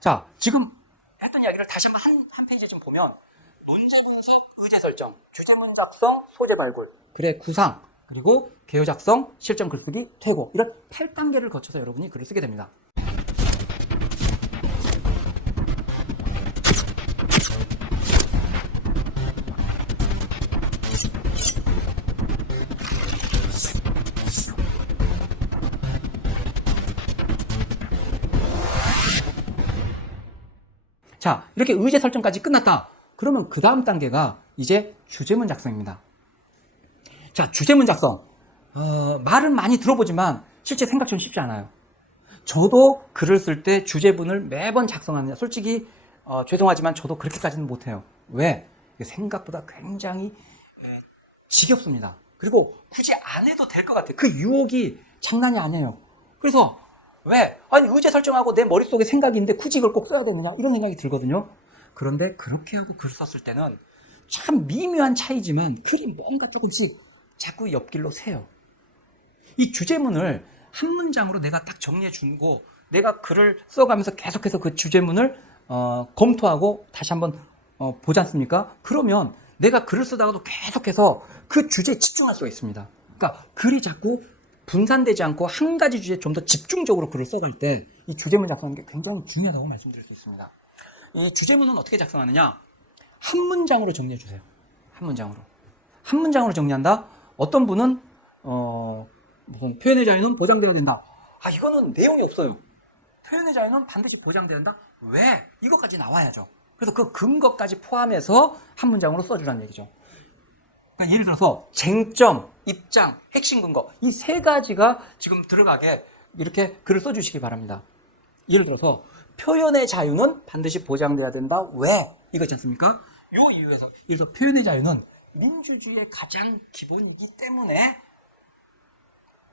자, 지금 했던 이야기를 다시 한번 한 페이지 좀 보면 논제 분석, 의제 설정, 주제문 작성, 소재 발굴, 글의 구상, 그리고 개요 작성, 실전 글쓰기, 퇴고 이런 8단계를 거쳐서 여러분이 글을 쓰게 됩니다. 자, 이렇게 의제 설정까지 끝났다. 그러면 그 다음 단계가 이제 주제문 작성입니다. 자, 주제문 작성. 말은 많이 들어보지만 실제 생각처럼 쉽지 않아요. 저도 글을 쓸 때 주제문을 매번 작성하느냐. 솔직히 죄송하지만 저도 그렇게까지는 못해요. 왜? 생각보다 굉장히 지겹습니다. 그리고 굳이 안 해도 될 것 같아요. 그 유혹이 장난이 아니에요. 그래서 왜? 아니 의제 설정하고 내 머릿속에 생각이 있는데 굳이 이걸 꼭 써야 되느냐 이런 생각이 들거든요. 그런데 그렇게 하고 글 썼을 때는 참 미묘한 차이지만 글이 뭔가 조금씩 자꾸 옆길로 새요. 이 주제문을 한 문장으로 내가 딱 정리해 주고 내가 글을 써가면서 계속해서 그 주제문을 검토하고 다시 한번 보지 않습니까? 그러면 내가 글을 쓰다가도 계속해서 그 주제에 집중할 수가 있습니다. 그러니까 글이 자꾸 분산되지 않고 한 가지 주제에 좀 더 집중적으로 글을 써갈 때 이 주제문 작성하는 게 굉장히 중요하다고 말씀드릴 수 있습니다. 이 주제문은 어떻게 작성하느냐? 한 문장으로 정리해 주세요. 한 문장으로. 한 문장으로 정리한다? 어떤 분은 무슨 표현의 자유는 보장돼야 된다. 아, 이거는 내용이 없어요. 표현의 자유는 반드시 보장돼야 된다? 왜? 이것까지 나와야죠. 그래서 그 근거까지 포함해서 한 문장으로 써주라는 얘기죠. 그러니까 예를 들어서 쟁점, 입장, 핵심 근거 이 세 가지가 지금 들어가게 이렇게 글을 써주시기 바랍니다. 예를 들어서 표현의 자유는 반드시 보장돼야 된다. 왜? 이거지 않습니까? 요 이유에서 예를 들어 표현의 자유는 민주주의의 가장 기본이기 때문에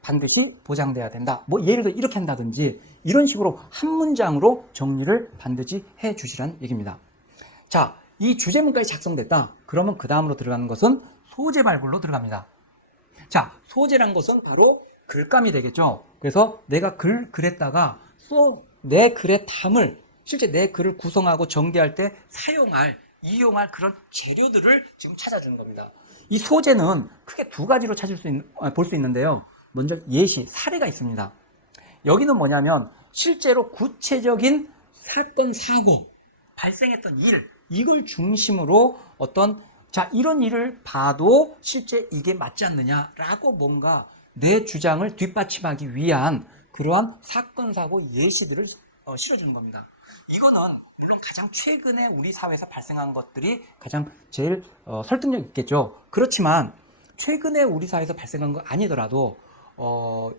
반드시 보장돼야 된다. 뭐 예를 들어 이렇게 한다든지 이런 식으로 한 문장으로 정리를 반드시 해 주시라는 얘기입니다. 자, 이 주제문까지 작성됐다. 그러면 그 다음으로 들어가는 것은 소재 발굴로 들어갑니다. 자, 소재란 것은 바로 글감이 되겠죠. 그래서 내가 글했다가 내 글의 담을 실제 내 글을 구성하고 전개할 때 이용할 그런 재료들을 지금 찾아주는 겁니다. 이 소재는 크게 두 가지로 볼 수 있는데요. 먼저 예시, 사례가 있습니다. 여기는 뭐냐면 실제로 구체적인 사건, 사고, 발생했던 이걸 중심으로 이런 일을 봐도 실제 이게 맞지 않느냐라고 뭔가 내 주장을 뒷받침하기 위한 그러한 사건, 사고, 예시들을 실어주는 겁니다. 이거는 물론 가장 최근에 우리 사회에서 발생한 것들이 가장 제일 설득력 있겠죠. 그렇지만 최근에 우리 사회에서 발생한 거 아니더라도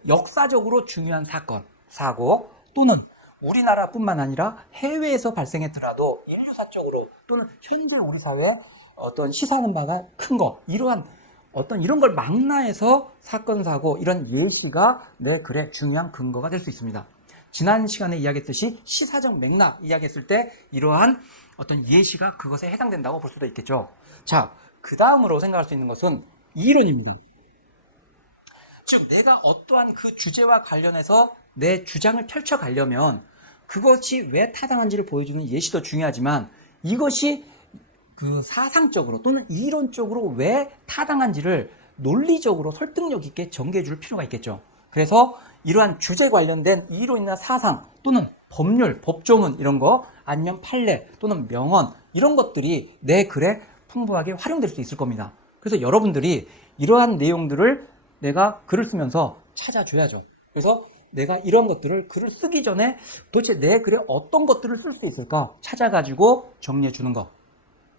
역사적으로 중요한 사건, 사고 또는 우리나라뿐만 아니라 해외에서 발생했더라도 인류사적으로 또는 현재 우리 사회에 어떤 시사하는 바가 큰 거, 이러한 이런 걸 망라해서 사건, 사고, 이런 예시가 내 글의 중요한 근거가 될 수 있습니다. 지난 시간에 이야기했듯이 시사적 맥락 이야기했을 때 이러한 어떤 예시가 그것에 해당된다고 볼 수도 있겠죠. 자, 그 다음으로 생각할 수 있는 것은 이론입니다. 즉, 내가 어떠한 그 주제와 관련해서 내 주장을 펼쳐가려면 그것이 왜 타당한지를 보여주는 예시도 중요하지만 이것이 그 사상적으로 또는 이론적으로 왜 타당한지를 논리적으로 설득력 있게 전개해 줄 필요가 있겠죠. 그래서 이러한 주제 관련된 이론이나 사상 또는 법률, 법조문 이런 거 아니면 판례 또는 명언 이런 것들이 내 글에 풍부하게 활용될 수 있을 겁니다. 그래서 여러분들이 이러한 내용들을 내가 글을 쓰면서 찾아줘야죠. 그래서 내가 이런 것들을 글을 쓰기 전에 도대체 내 글에 어떤 것들을 쓸 수 있을까 찾아가지고 정리해 주는 거,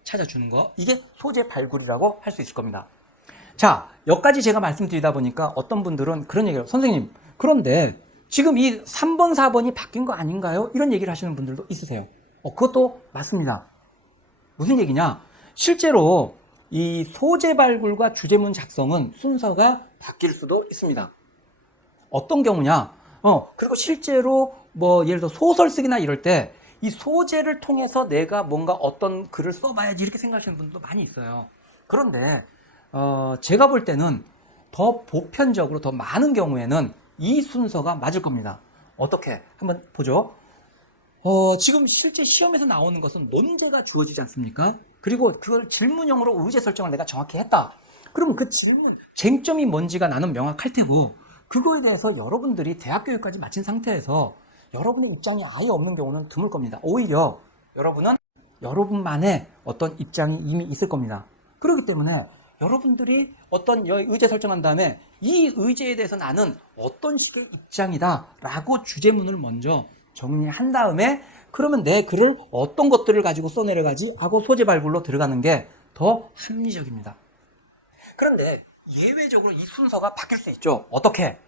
찾아주는 거, 이게 소재 발굴이라고 할 수 있을 겁니다. 자, 여기까지 제가 말씀드리다 보니까 어떤 분들은 그런 얘기를 해요. 선생님, 그런데 지금 이 3번, 4번이 바뀐 거 아닌가요? 이런 얘기를 하시는 분들도 있으세요. 그것도 맞습니다. 무슨 얘기냐? 실제로 이 소재 발굴과 주제문 작성은 순서가 바뀔 수도 있습니다. 어떤 경우냐? 그리고 실제로 예를 들어 소설 쓰기나 이럴 때 이 소재를 통해서 내가 뭔가 어떤 글을 써봐야지 이렇게 생각하시는 분들도 많이 있어요. 그런데 제가 볼 때는 더 보편적으로 더 많은 경우에는 이 순서가 맞을 겁니다. 어떻게? 한번 보죠. 지금 실제 시험에서 나오는 것은 논제가 주어지지 않습니까? 그리고 그걸 질문형으로 의제 설정을 내가 정확히 했다. 그러면 그 질문, 쟁점이 뭔지가 나는 명확할 테고, 그거에 대해서 여러분들이 대학 교육까지 마친 상태에서 여러분의 입장이 아예 없는 경우는 드물 겁니다. 오히려 여러분은 여러분만의 어떤 입장이 이미 있을 겁니다. 그렇기 때문에 여러분들이 어떤 의제 설정한 다음에 이 의제에 대해서 나는 어떤 식의 입장이다 라고 주제문을 먼저 정리한 다음에 그러면 내 글을 어떤 것들을 가지고 써내려가지 하고 소재 발굴로 들어가는 게 더 합리적입니다. 그런데 예외적으로 이 순서가 바뀔 수 있죠. 어떻게?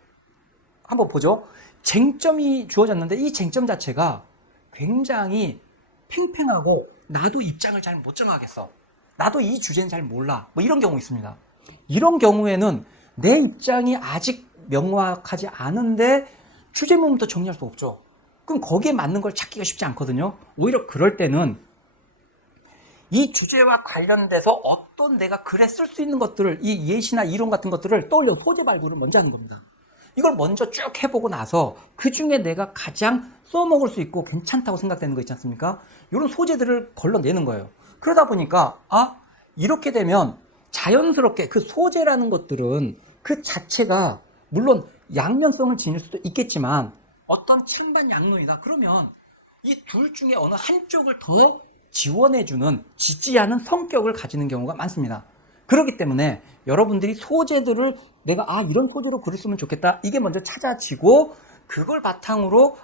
한번 보죠. 쟁점이 주어졌는데 이 쟁점 자체가 굉장히 팽팽하고 나도 입장을 잘 못 정하겠어. 나도 이 주제는 잘 몰라. 뭐 이런 경우 있습니다. 이런 경우에는 내 입장이 아직 명확하지 않은데 주제문부터 정리할 수 없죠. 그럼 거기에 맞는 걸 찾기가 쉽지 않거든요. 오히려 그럴 때는 이 주제와 관련돼서 어떤 내가 글에 쓸 수 있는 것들을 이 예시나 이론 같은 것들을 떠올려 소재 발굴을 먼저 하는 겁니다. 이걸 먼저 쭉 해보고 나서 그 중에 내가 가장 써먹을 수 있고 괜찮다고 생각되는 거 있지 않습니까? 이런 소재들을 걸러내는 거예요. 그러다 보니까 이렇게 되면 자연스럽게 그 소재라는 것들은 그 자체가 물론 양면성을 지닐 수도 있겠지만 어떤 찬반 양론이다. 그러면 이 둘 중에 어느 한쪽을 더 지원해주는 지지하는 성격을 가지는 경우가 많습니다. 그렇기 때문에 여러분들이 소재들을 내가 이런 소재로 글을 쓰면 좋겠다 이게 먼저 찾아지고 그걸 바탕으로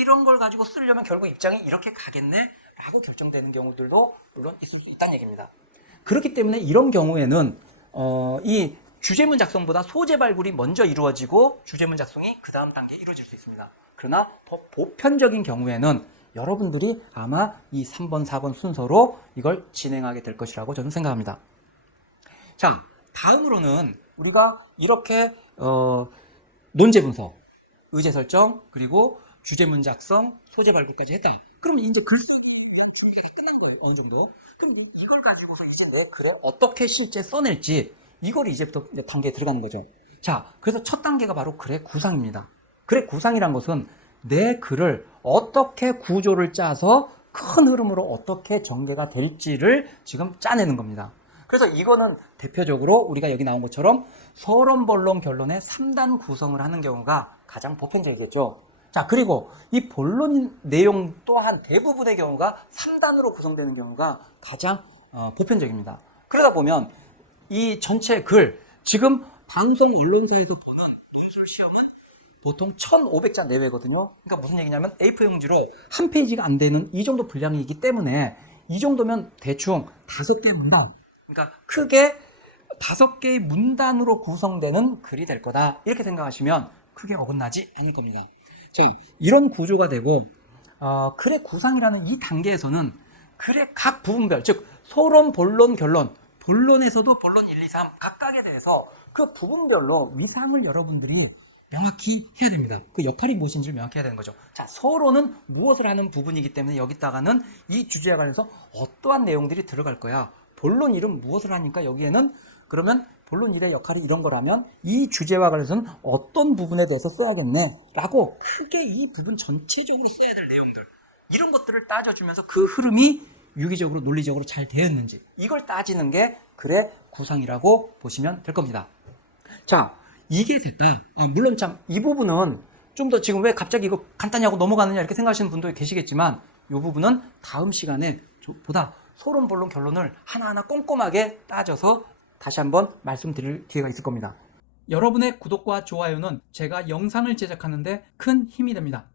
이런 걸 가지고 쓰려면 결국 입장이 이렇게 가겠네 라고 결정되는 경우들도 물론 있을 수 있다는 얘기입니다. 그렇기 때문에 이런 경우에는 이 주제문 작성보다 소재 발굴이 먼저 이루어지고 주제문 작성이 그 다음 단계에 이루어질 수 있습니다. 그러나 더 보편적인 경우에는 여러분들이 아마 이 3번, 4번 순서로 이걸 진행하게 될 것이라고 저는 생각합니다. 자, 다음으로는 우리가 이렇게 논제 분석, 의제 설정, 그리고 주제문 작성, 소재 발굴까지 했다. 그럼 이제 글 준비가 끝난 거예요, 어느 정도. 그럼 이걸 가지고서 이제 내 글에 어떻게 실제 써낼지 이걸 이제부터 단계에 들어가는 거죠. 자, 그래서 첫 단계가 바로 글의 구상입니다. 글의 구상이란 것은 내 글을 어떻게 구조를 짜서 큰 흐름으로 어떻게 전개가 될지를 지금 짜내는 겁니다. 그래서 이거는 대표적으로 우리가 여기 나온 것처럼 서론, 본론, 결론의 3단 구성을 하는 경우가 가장 보편적이겠죠. 자, 그리고 이 본론 내용 또한 대부분의 경우가 3단으로 구성되는 경우가 가장 보편적입니다. 그러다 보면 이 전체 글, 지금 방송 언론사에서 보는 논술 시험은 보통 1500자 내외거든요. 그러니까 무슨 얘기냐면 A4 용지로 한 페이지가 안 되는 이 정도 분량이기 때문에 이 정도면 대충 5개의 문단, 그러니까 크게 5개의 문단으로 구성되는 글이 될 거다. 이렇게 생각하시면 크게 어긋나지 않을 겁니다. 자, 이런 구조가 되고 글의 구상이라는 이 단계에서는 글의 각 부분별, 즉 서론, 본론, 결론, 본론에서도 본론 1, 2, 3 각각에 대해서 그 부분별로 위상을 여러분들이 명확히 해야 됩니다. 그 역할이 무엇인지를 명확히 해야 되는 거죠. 자, 서론은 무엇을 하는 부분이기 때문에 여기다가는 이 주제에 관해서 어떠한 내용들이 들어갈 거야. 본론 1은 무엇을 하니까 여기에는 그러면 본론 1의 역할이 이런 거라면 이 주제와 관련해서는 어떤 부분에 대해서 써야겠네 라고 크게 이 부분 전체적으로 써야 될 내용들 이런 것들을 따져주면서 그 흐름이 유기적으로 논리적으로 잘 되었는지 이걸 따지는 게 글의 구상이라고 보시면 될 겁니다. 자, 이게 됐다. 물론 참 이 부분은 좀 더 지금 왜 갑자기 이거 간단히 하고 넘어가느냐 이렇게 생각하시는 분도 계시겠지만 이 부분은 다음 시간에 보다 서론, 본론, 결론을 하나하나 꼼꼼하게 따져서 다시 한번 말씀드릴 기회가 있을 겁니다. 여러분의 구독과 좋아요는 제가 영상을 제작하는 데 큰 힘이 됩니다.